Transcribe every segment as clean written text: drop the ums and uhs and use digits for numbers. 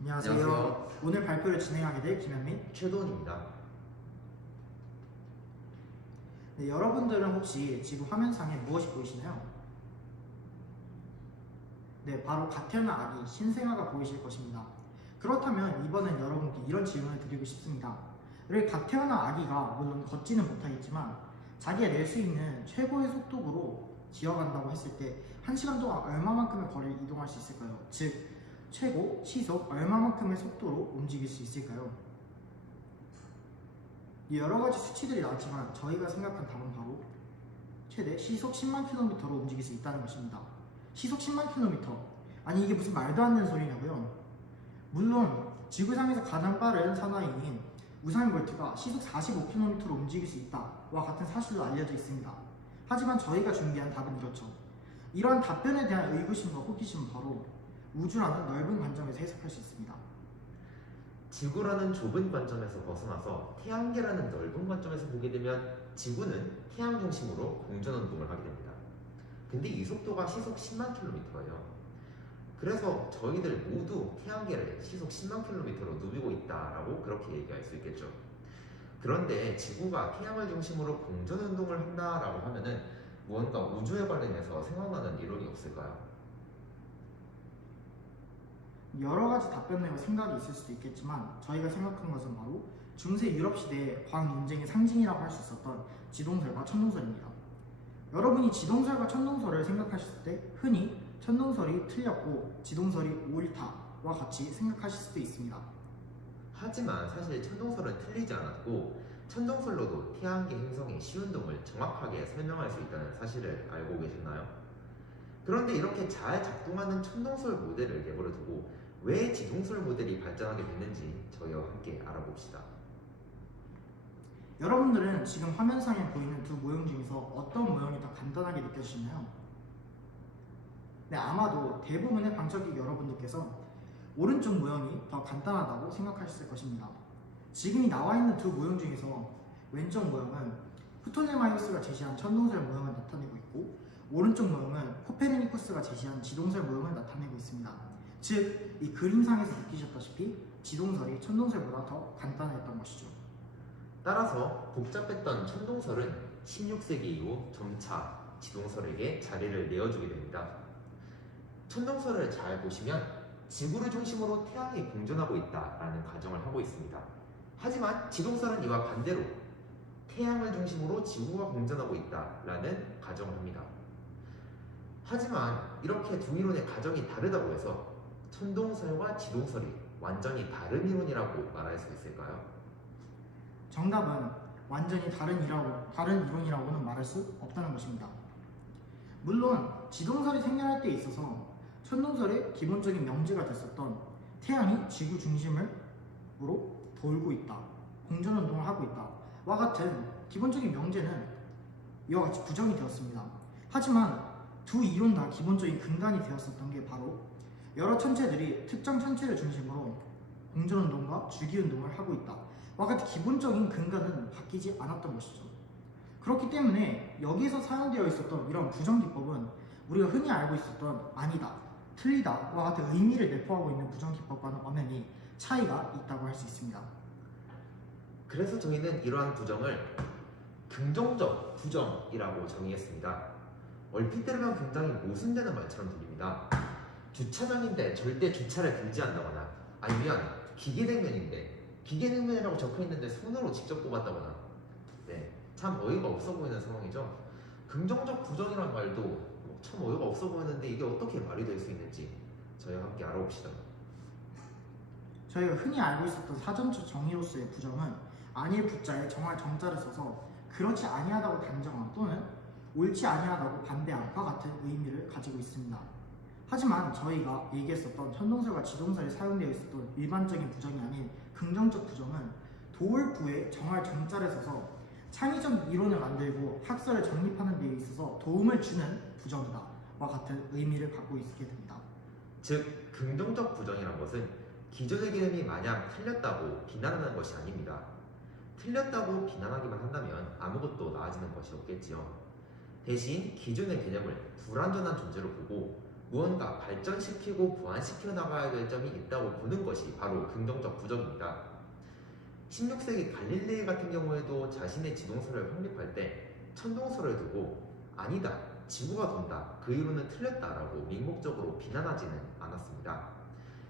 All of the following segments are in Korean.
안녕하세요. 안녕하세요. 오늘 발표를 진행하게 될 김현민. 최도원입니다. 네, 여러분들은 혹시 지금 화면상에 무엇이 보이시나요? 네, 바로 갓 태어난 아기, 신생아가 보이실 것입니다. 그렇다면 이번엔 여러분께 이런 질문을 드리고 싶습니다. 왜 갓 태어난 아기가 물론 걷지는 못하겠지만 자기가 낼 수 있는 최고의 속도로 기어간다고 했을 때 1시간 동안 얼마만큼의 거리를 이동할 수 있을까요? 즉, 최고 시속 얼마만큼의 속도로 움직일 수 있을까요? 여러 가지 수치들이 나왔지만 저희가 생각한 답은 바로 최대 시속 10만 킬로미터로 움직일 수 있다는 것입니다. 시속 10만 킬로미터. 아니 이게 무슨 말도 안 되는 소리냐고요? 물론 지구상에서 가장 빠른 사나이인 우사인 볼트가 시속 45km로 움직일 수 있다와 같은 사실도 알려져 있습니다. 하지만 저희가 준비한 답은 이렇죠. 이러한 답변에 대한 의구심과 호기심은 바로 우주라는 넓은 관점에서 해석할 수 있습니다. 지구라는 좁은 관점에서 벗어나서 태양계라는 넓은 관점에서 보게 되면 지구는 태양 중심으로 공전운동을 하게 됩니다. 근데 이 속도가 시속 10만 킬로미터예요. 그래서 저희들 모두 태양계를 시속 10만 킬로미터로 누비고 있다라고 그렇게 얘기할 수 있겠죠. 그런데 지구가 태양을 중심으로 공전운동을 한다라고 하면은 무언가 우주에 관련해서 생각나는 이론이 없을까요? 여러 가지 답변과 생각이 있을 수도 있겠지만 저희가 생각한 것은 바로 중세 유럽 시대의 과학 인쟁의 상징이라고 할 수 있었던 지동설과 천동설입니다. 여러분이 지동설과 천동설을 생각하실 때 흔히 천동설이 틀렸고 지동설이 옳다와 같이 생각하실 수도 있습니다. 하지만 사실 천동설은 틀리지 않았고 천동설로도 태양계 행성의 시운동을 정확하게 설명할 수 있다는 사실을 알고 계셨나요? 그런데 이렇게 잘 작동하는 천동설 모델을 내버려 두고 왜 지동설 모델이 발전하게 됐는지 저희와 함께 알아봅시다. 여러분들은 지금 화면상에 보이는 두 모형 중에서 어떤 모형이 더 간단하게 느껴지시나요? 네, 아마도 대부분의 방청객 여러분들께서 오른쪽 모형이 더 간단하다고 생각하셨을 것입니다. 지금 나와 있는 두 모형 중에서 왼쪽 모형은 프톨레마이오스가 제시한 천동설 모형을 나타내고 있고 오른쪽 모형은 코페르니쿠스가 제시한 지동설 모형을 나타내고 있습니다. 즉, 이 그림상에서 느끼셨다시피 지동설이 천동설보다 더 간단했던 것이죠. 따라서 복잡했던 천동설은 16세기 이후 점차 지동설에게 자리를 내어주게 됩니다. 천동설을 잘 보시면 지구를 중심으로 태양이 공전하고 있다라는 가정을 하고 있습니다. 하지만 지동설은 이와 반대로 태양을 중심으로 지구가 공전하고 있다라는 가정을 합니다. 하지만 이렇게 두 이론의 가정이 다르다고 해서 천동설과 지동설이 완전히 다른 이론이라고 말할 수 있을까요? 정답은 완전히 다른 이론이라고는 말할 수 없다는 것입니다. 물론 지동설이 생겨날 때 있어서 천동설의 기본적인 명제가 됐었던 태양이 지구 중심으로 돌고 있다, 공전운동을 하고 있다와 같은 기본적인 명제는 이와 같이 부정이 되었습니다. 하지만 두 이론 다 기본적인 근간이 되었었던 게 바로 여러 천체들이 특정 천체를 중심으로 공전운동과 주기운동을 하고 있다와 같은 기본적인 근간은 바뀌지 않았던 것이죠. 그렇기 때문에 여기에서 사용되어 있었던 이런 부정기법은 우리가 흔히 알고 있었던 아니다, 틀리다와 같은 의미를 내포하고 있는 부정기법과는 엄연히 차이가 있다고 할 수 있습니다. 그래서 저희는 이러한 부정을 긍정적 부정이라고 정의했습니다. 얼핏 들으면 굉장히 모순되는 말처럼 들립니다. 주차장인데 절대 주차를 금지한다거나 아니면 기계냉면이라고 적혀있는데 손으로 직접 뽑았다거나 참 어이가 없어 보이는 상황이죠. 긍정적 부정이란 말도 참 어이가 없어 보이는데 이게 어떻게 말이 될 수 있는지 저희와 함께 알아봅시다. 저희가 흔히 알고 있었던 사전적 정의로서의 부정은 아닐 부자에 정할 정자를 써서 그렇지 아니하다고 단정함 또는 옳지 아니하다고 반대함과 같은 의미를 가지고 있습니다. 하지만 저희가 얘기했었던 천동설과 지동설에 사용되어 있었던 일반적인 부정이 아닌 긍정적 부정은 도울부에 정할 정자를 써서 창의적 이론을 만들고 학설을 정립하는 데 있어서 도움을 주는 부정이다 와 같은 의미를 갖고 있게 됩니다. 즉, 긍정적 부정이란 것은 기존의 개념이 마냥 틀렸다고 비난하는 것이 아닙니다. 틀렸다고 비난하기만 한다면 아무것도 나아지는 것이 없겠지요. 대신 기존의 개념을 불완전한 존재로 보고 무언가 발전시키고 보완시켜 나가야 될 점이 있다고 보는 것이 바로 긍정적 부정입니다. 16세기 갈릴레이 같은 경우에도 자신의 지동설을 확립할 때 천동설을 두고 아니다, 지구가 돈다, 그 이론은 틀렸다라고 맹목적으로 비난하지는 않았습니다.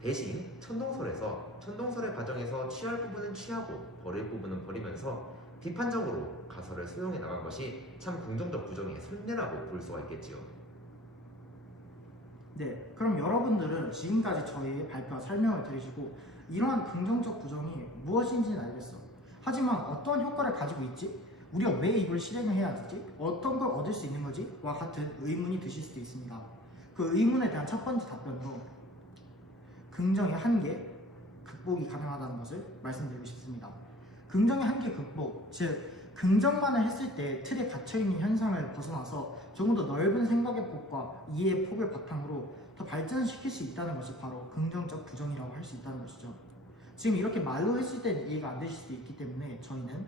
대신 천동설에서 천동설의 과정에서 취할 부분은 취하고 버릴 부분은 버리면서 비판적으로 가설을 수용해 나간 것이 참 긍정적 부정의 선례라고 볼 수가 있겠지요. 네, 그럼 여러분들은 지금까지 저희의 발표와 설명을 들으시고 이러한 긍정적 부정이 무엇인지는 알겠어. 하지만 어떤 효과를 가지고 있지? 우리가 왜 이걸 실행을 해야 되지? 어떤 걸 얻을 수 있는 거지? 와 같은 의문이 드실 수도 있습니다. 그 의문에 대한 첫 번째 답변으로 긍정의 한계 극복이 가능하다는 것을 말씀드리고 싶습니다. 긍정의 한계 극복, 즉 긍정만을 했을 때 틀에 갇혀있는 현상을 벗어나서 조금 더 넓은 생각의 폭과 이해의 폭을 바탕으로 더 발전시킬 수 있다는 것이 바로 긍정적 부정이라고 할 수 있다는 것이죠. 지금 이렇게 말로 했을 때는 이해가 안 되실 수도 있기 때문에 저희는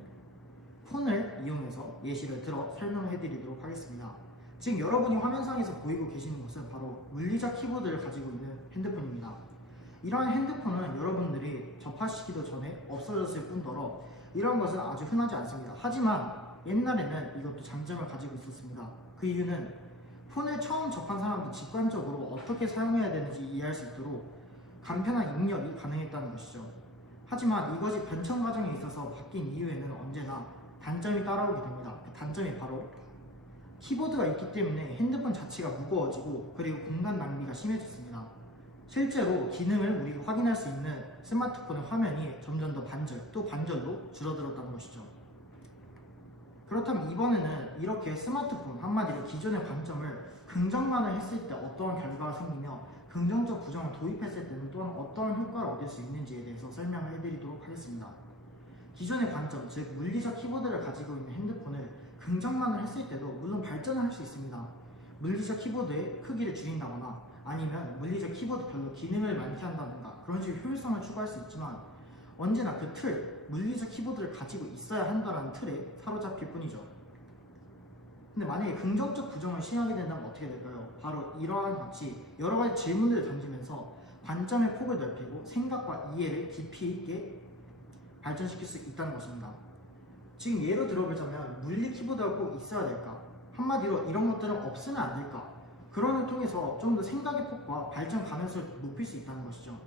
폰을 이용해서 예시를 들어 설명해 드리도록 하겠습니다. 지금 여러분이 화면상에서 보이고 계시는 것은 바로 물리적 키보드를 가지고 있는 핸드폰입니다. 이러한 핸드폰은 여러분들이 접하시기도 전에 없어졌을 뿐더러 이런 것은 아주 흔하지 않습니다. 하지만 옛날에는 이것도 장점을 가지고 있었습니다. 그 이유는 폰을 처음 접한 사람도 직관적으로 어떻게 사용해야 되는지 이해할 수 있도록 간편한 입력이 가능했다는 것이죠. 하지만 이것이 변천 과정에 있어서 바뀐 이후에는 언제나 단점이 따라오게 됩니다. 그 단점이 바로 키보드가 있기 때문에 핸드폰 자체가 무거워지고 그리고 공간 낭비가 심해졌습니다. 실제로 기능을 우리가 확인할 수 있는 스마트폰의 화면이 점점 더 또 반절로 줄어들었다는 것이죠. 그렇다면 이번에는 이렇게 스마트폰, 한마디로 기존의 관점을 긍정만을 했을 때 어떠한 결과가 생기며 긍정적 부정을 도입했을 때는 또한 어떠한 효과를 얻을 수 있는지에 대해서 설명을 해드리도록 하겠습니다. 기존의 관점, 즉 물리적 키보드를 가지고 있는 핸드폰을 긍정만을 했을 때도 물론 발전을 할 수 있습니다. 물리적 키보드의 크기를 줄인다거나 아니면 물리적 키보드 별로 기능을 많게 한다든가 그런 식의 효율성을 추구할 수 있지만 언제나 그 틀, 물리적 키보드를 가지고 있어야 한다는 틀에 사로잡힐 뿐이죠. 근데 만약에 긍정적 부정을 시행하게 된다면 어떻게 될까요? 바로 이러한 같이 여러 가지 질문들을 던지면서 관점의 폭을 넓히고 생각과 이해를 깊이 있게 발전시킬 수 있다는 것입니다. 지금 예로 들어보자면 물리 키보드가 꼭 있어야 될까? 한마디로 이런 것들은 없으면 안 될까? 그런 걸 통해서 좀 더 생각의 폭과 발전 가능성을 높일 수 있다는 것이죠.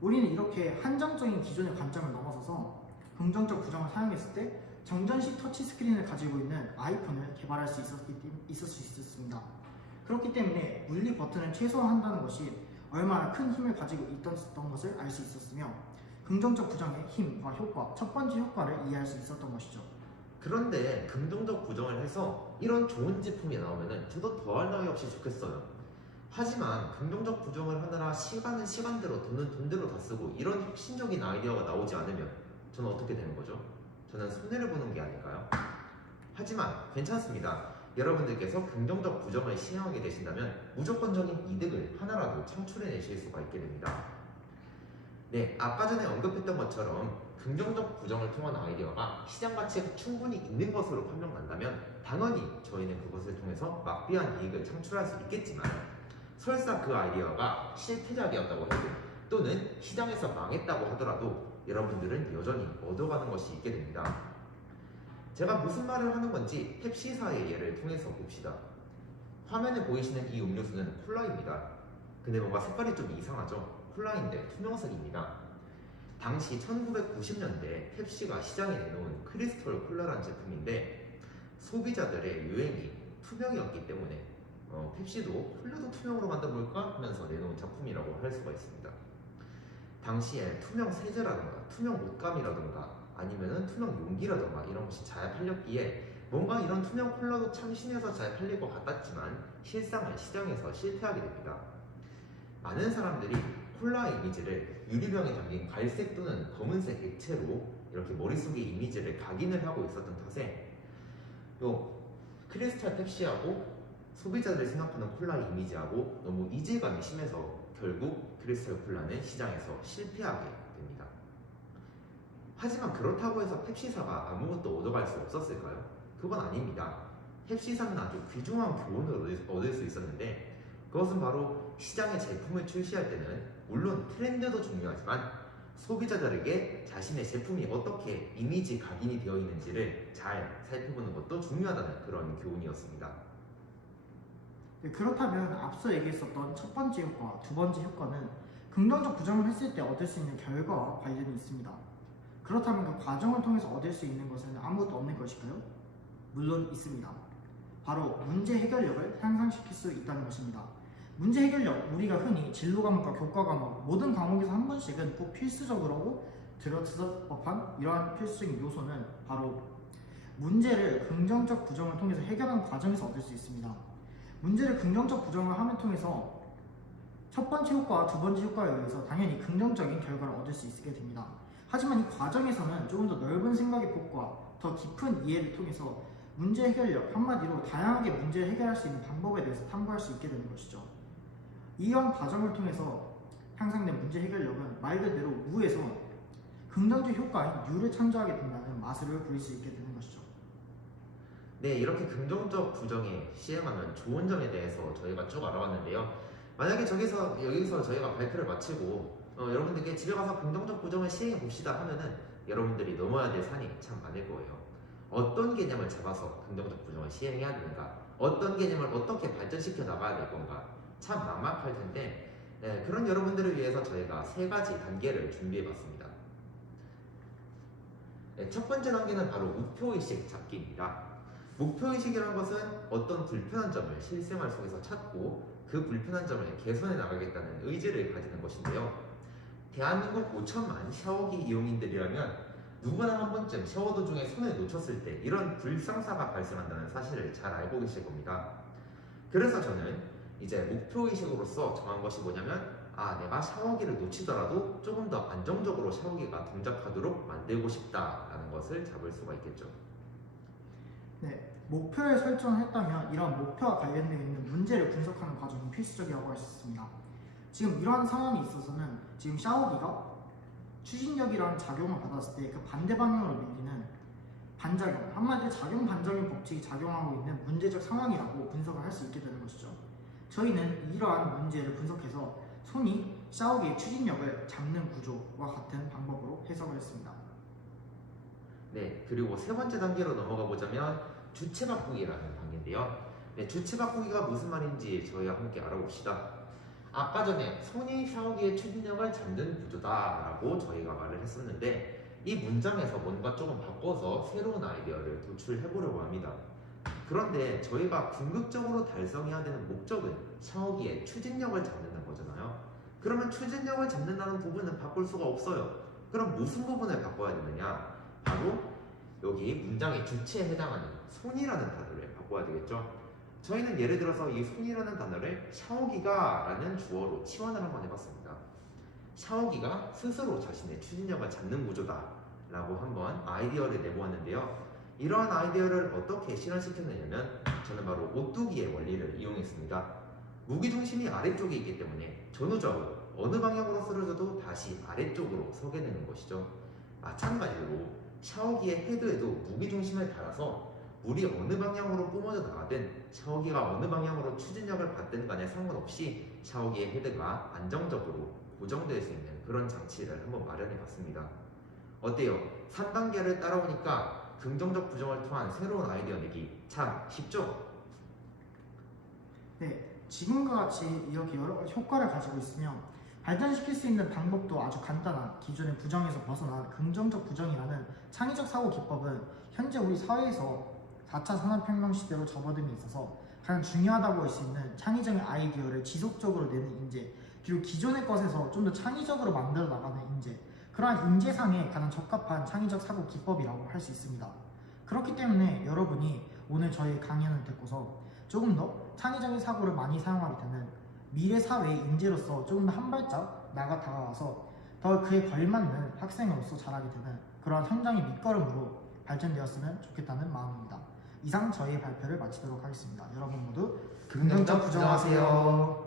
우리는 이렇게 한정적인 기존의 관점을 넘어서서 긍정적 부정을 사용했을 때 정전식 터치스크린을 가지고 있는 아이폰을 개발할 수 있었습니다. 그렇기 때문에 물리 버튼을 최소화한다는 것이 얼마나 큰 힘을 가지고 있었던 것을 알 수 있었으며 긍정적 부정의 힘과 효과, 첫 번째 효과를 이해할 수 있었던 것이죠. 그런데 긍정적 부정을 해서 이런 좋은 제품이 나오면은 저도 더할 나위 없이 좋겠어요. 하지만 긍정적 부정을 하느라 시간은 시간대로 돈은 돈대로 다 쓰고 이런 혁신적인 아이디어가 나오지 않으면 저는 어떻게 되는 거죠? 저는 손해를 보는 게 아닐까요? 하지만 괜찮습니다. 여러분들께서 긍정적 부정을 시행하게 되신다면 무조건적인 이득을 하나라도 창출해내실 수가 있게 됩니다. 네, 아까 전에 언급했던 것처럼 긍정적 부정을 통한 아이디어가 시장 가치가 충분히 있는 것으로 판명난다면 당연히 저희는 그것을 통해서 막비한 이익을 창출할 수 있겠지만 설사 그 아이디어가 실패작이었다고 해도 또는 시장에서 망했다고 하더라도 여러분들은 여전히 얻어가는 것이 있게 됩니다. 제가 무슨 말을 하는 건지 펩시사의 예를 통해서 봅시다. 화면에 보이시는 이 음료수는 콜라입니다. 근데 뭔가 색깔이 좀 이상하죠? 콜라인데 투명색입니다. 당시 1990년대 펩시가 시장에 내놓은 크리스털 콜라라는 제품인데 소비자들의 유행이 투명이었기 때문에 펩시도 콜라도 투명으로 만들어볼까 하면서 내놓은 작품이라고 할 수가 있습니다. 당시에 투명 세제라든가 투명 옷감이라든가 아니면은 투명 용기라든가 이런 것이 잘 팔렸기에 뭔가 이런 투명 콜라도 참 신해서 잘 팔릴 것 같았지만 실상은 시장에서 실패하게 됩니다. 많은 사람들이 콜라 이미지를 유리병에 담긴 갈색 또는 검은색 액체로 이렇게 머릿속에 이미지를 각인을 하고 있었던 탓에 요 크리스탈 펩시하고 소비자들이 생각하는 콜라 이미지하고 너무 이질감이 심해서 결국 크리스탈 콜라는 시장에서 실패하게 됩니다. 하지만 그렇다고 해서 펩시사가 아무것도 얻어갈 수 없었을까요? 그건 아닙니다. 펩시사는 아주 귀중한 교훈을 얻을 수 있었는데 그것은 바로 시장에 제품을 출시할 때는 물론 트렌드도 중요하지만 소비자들에게 자신의 제품이 어떻게 이미지 각인이 되어 있는지를 잘 살펴보는 것도 중요하다는 그런 교훈이었습니다. 네, 그렇다면 앞서 얘기했었던 첫 번째 효과, 두 번째 효과는 긍정적 부정을 했을 때 얻을 수 있는 결과와 관련이 있습니다. 그렇다면 그 과정을 통해서 얻을 수 있는 것은 아무것도 없는 것일까요? 물론 있습니다. 바로 문제 해결력을 향상시킬 수 있다는 것입니다. 문제 해결력, 우리가 흔히 진로 과목과 교과 과목 모든 과목에서 한 번씩은 꼭 필수적으로 들어있을 법한 이러한 필수적인 요소는 바로 문제를 긍정적 부정을 통해서 해결하는 과정에서 얻을 수 있습니다. 문제를 긍정적 부정을 함을 통해서 첫 번째 효과와 두 번째 효과에 의해서 당연히 긍정적인 결과를 얻을 수 있게 됩니다. 하지만 이 과정에서는 조금 더 넓은 생각의 폭과 더 깊은 이해를 통해서 문제 해결력, 한마디로 다양하게 문제를 해결할 수 있는 방법에 대해서 탐구할 수 있게 되는 것이죠. 이러한 과정을 통해서 향상된 문제 해결력은 말 그대로 무에서 긍정적 효과인 유를 창조하게 된다는 마술을 부릴 수 있게 되는 것이죠. 네, 이렇게 긍정적 부정에 시행하면 좋은 점에 대해서 저희가 쭉 알아봤는데요. 만약에 여기서 저희가 발표를 마치고 여러분들께 집에 가서 긍정적 부정을 시행해 봅시다 하면은 여러분들이 넘어야 될 산이 참 많을 거예요. 어떤 개념을 잡아서 긍정적 부정을 시행해야 되는가, 어떤 개념을 어떻게 발전시켜 나가야 될 건가, 참 막막할 텐데 그런 여러분들을 위해서 저희가 세 가지 단계를 준비해 봤습니다. 첫 번째 단계는 바로 목표의식 잡기입니다. 목표의식이라는 것은 어떤 불편한 점을 실생활 속에서 찾고 그 불편한 점을 개선해 나가겠다는 의지를 가지는 것인데요. 대한민국 5천만 샤워기 이용인들이라면 누구나 한 번쯤 샤워 도중에 손을 놓쳤을 때 이런 불상사가 발생한다는 사실을 잘 알고 계실 겁니다. 그래서 저는 이제 목표의식으로서 정한 것이 뭐냐면 내가 샤워기를 놓치더라도 조금 더 안정적으로 샤워기가 동작하도록 만들고 싶다라는 것을 잡을 수가 있겠죠. 네, 목표를 설정했다면 이러한 목표와 관련되어 있는 문제를 분석하는 과정이 필수적이라고 할 수 있습니다. 지금 이러한 상황이 있어서는 지금 샤워기가 추진력이라는 작용을 받았을 때 그 반대 방향으로 밀리는 반작용, 한마디로 작용 반작용 법칙이 작용하고 있는 문제적 상황이라고 분석을 할 수 있게 되는 것이죠. 저희는 이러한 문제를 분석해서 손이 샤워기의 추진력을 잡는 구조와 같은 방법으로 해석을 했습니다. 네, 그리고 세 번째 단계로 넘어가 보자면 주체 바꾸기라는 단계인데요. 네, 주체 바꾸기가 무슨 말인지 저희와 함께 알아봅시다. 아까 전에 손이 샤워기의 추진력을 잡는 구조다라고 저희가 말을 했었는데 이 문장에서 뭔가 조금 바꿔서 새로운 아이디어를 도출해 보려고 합니다. 그런데 저희가 궁극적으로 달성해야 되는 목적은 샤워기의 추진력을 잡는다는 거잖아요. 그러면 추진력을 잡는다는 부분은 바꿀 수가 없어요. 그럼 무슨 부분을 바꿔야 되느냐? 바로 여기 문장의 주체에 해당하는 손이라는 단어를 바꿔야 되겠죠. 저희는 예를 들어서 이 손이라는 단어를 샤워기가 라는 주어로 치환을 한번 해봤습니다. 샤워기가 스스로 자신의 추진력을 잡는 구조다 라고 한번 아이디어를 내보았는데요. 이러한 아이디어를 어떻게 실현시켰느냐면 저는 바로 오뚜기의 원리를 이용했습니다. 무게중심이 아래쪽에 있기 때문에 전후좌우 어느 방향으로 쓰러져도 다시 아래쪽으로 서게 되는 것이죠. 마찬가지로 샤워기의 헤드에도 무게중심을 달아서 물이 어느 방향으로 뿜어져 나가든 샤워기가 어느 방향으로 추진력을 받든 간에 상관없이 샤워기의 헤드가 안정적으로 고정될 수 있는 그런 장치를 한번 마련해 봤습니다. 어때요? 3단계를 따라오니까 긍정적 부정을 통한 새로운 아이디어 내기 참 쉽죠? 네, 지금과 같이 이렇게 여러 가지 효과를 가지고 있으며 발전시킬 수 있는 방법도 아주 간단한 기존의 부정에서 벗어난 긍정적 부정이라는 창의적 사고 기법은 현재 우리 사회에서 4차 산업혁명 시대로 접어듦에 있어서 가장 중요하다고 할 수 있는 창의적인 아이디어를 지속적으로 내는 인재, 그리고 기존의 것에서 좀 더 창의적으로 만들어 나가는 인재, 그러한 인재상에 가장 적합한 창의적 사고 기법이라고 할 수 있습니다. 그렇기 때문에 여러분이 오늘 저희 강연을 듣고서 조금 더 창의적인 사고를 많이 사용하게 되는 미래 사회의 인재로서 조금 더 한 발짝 다가와서 더 그에 걸맞는 학생으로서 자라게 되는 그러한 성장의 밑거름으로 발전되었으면 좋겠다는 마음입니다. 이상 저희 발표를 마치도록 하겠습니다. 여러분 모두 긍정적 부정하세요.